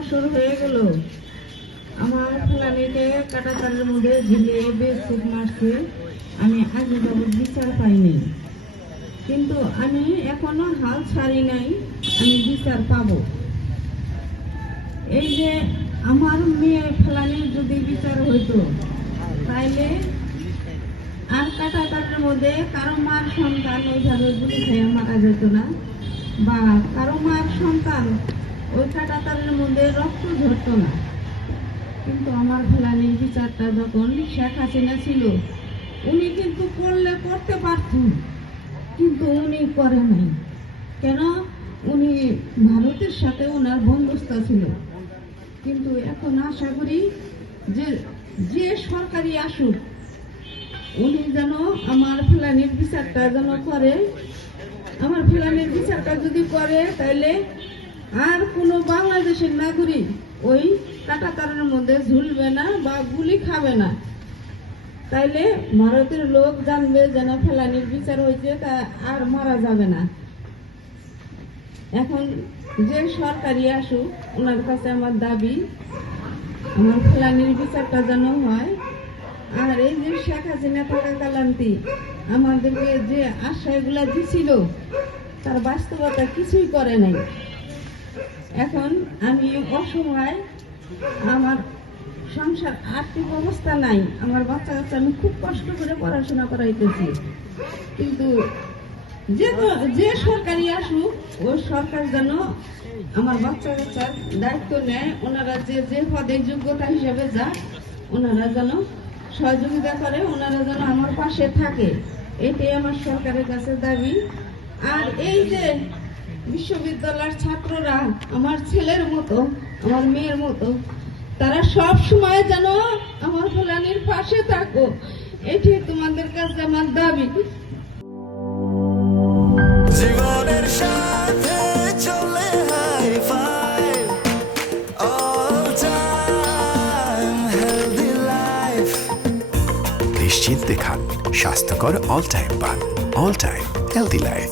বছর হয়ে গেল আমার ফেলানিকে কাঁটাতারের মধ্যে ঝিলিয়ে বেসুখ মারছে। আমি আগে বাবুর বিচার পাইনি, কিন্তু আমি এখনো হাল ছাড়ি নাই, আমি বিচার পাবো। এই যে আমার মেয়ে ফেলানির যদি বিচার হইতো, তাইলে আর কাঁটাতারের মধ্যে কারো মার সন্তান ওইভাবে গুলি খেয়ে মারা যেত না, বা কারো মার সন্তান ওই কাঁটাতারের মধ্যে রক্ত ঝরতো না। কিন্তু আমার ফেলানির বিচারটা যখন শেখ হাসিনা ছিল, উনি কিন্তু করলে করতে পারতেন, কিন্তু উনি করে নাই। কেন? উনি ভারতের সাথে ওনার বন্ধুত্ব ছিল। কিন্তু এখন আশা করি যে যে সরকারি আসুক, উনি যেন আমার ফেলানির বিচারটা যেন করে। আমার ফেলানির বিচারটা যদি করে, তাইলে আর কোনো বাংলাদেশের নাগরিক ওই কাঁটাতারের মধ্যে ঝুলবে না বা গুলি খাবে না। তাইলে ভারতের লোক জানবে যেন ফেলানির বিচার হয়েছে, তা আর মারা যাবে না। এখন যে সরকারি আসুক, ওনার কাছে আমার দাবি আমার ফেলানির বিচারটা যেন হয়। আর এই যে শেখ হাসিনা থাকাকালান্তি আমাদেরকে যে আশ্রয়গুলা দিছিল, তার বাস্তবতা কিছুই করে নাই। এখন আমি অসহায়, আমার সংসার আর্থিক অবস্থা নাই, আমার বাচ্চা কাচ্চা আমি খুব কষ্ট করে পড়াশোনা করাইতেছি। কিন্তু যে সরকারি আসুক, ওই সরকার যেন আমার বাচ্চা কাচ্চার দায়িত্ব নেয়। ওনারা যে যে পদে যোগ্যতা হিসেবে যায়, ওনারা যেন সহযোগিতা করে, ওনারা যেন আমার পাশে থাকে। এটাই আমার সরকারের কাছে দাবি। আর এই যে বিশ্ববিদ্যালয়ের ছাত্ররা আমার ছেলের মতো, আমার মেয়ের মতো, তারা সব সময় যেন আমার ফেলানির পাশে থাকো, এটাই তোমাদের কাছে আমার দাবি। জীবনের সাথে চলে high five, all time healthy life. নিশ্চিন্তে খান, স্বাস্থ্যকর অল টাইম পান। All time healthy life.